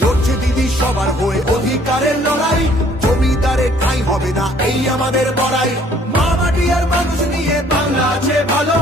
লড়ছে দিদি সবার হয়ে অধিকারের লড়াই, জমিদারে ঠাঁই হবে না এই আমাদের বড়াই। মা মাটি আর মানুষ নিয়ে বাংলা আছে ভালো।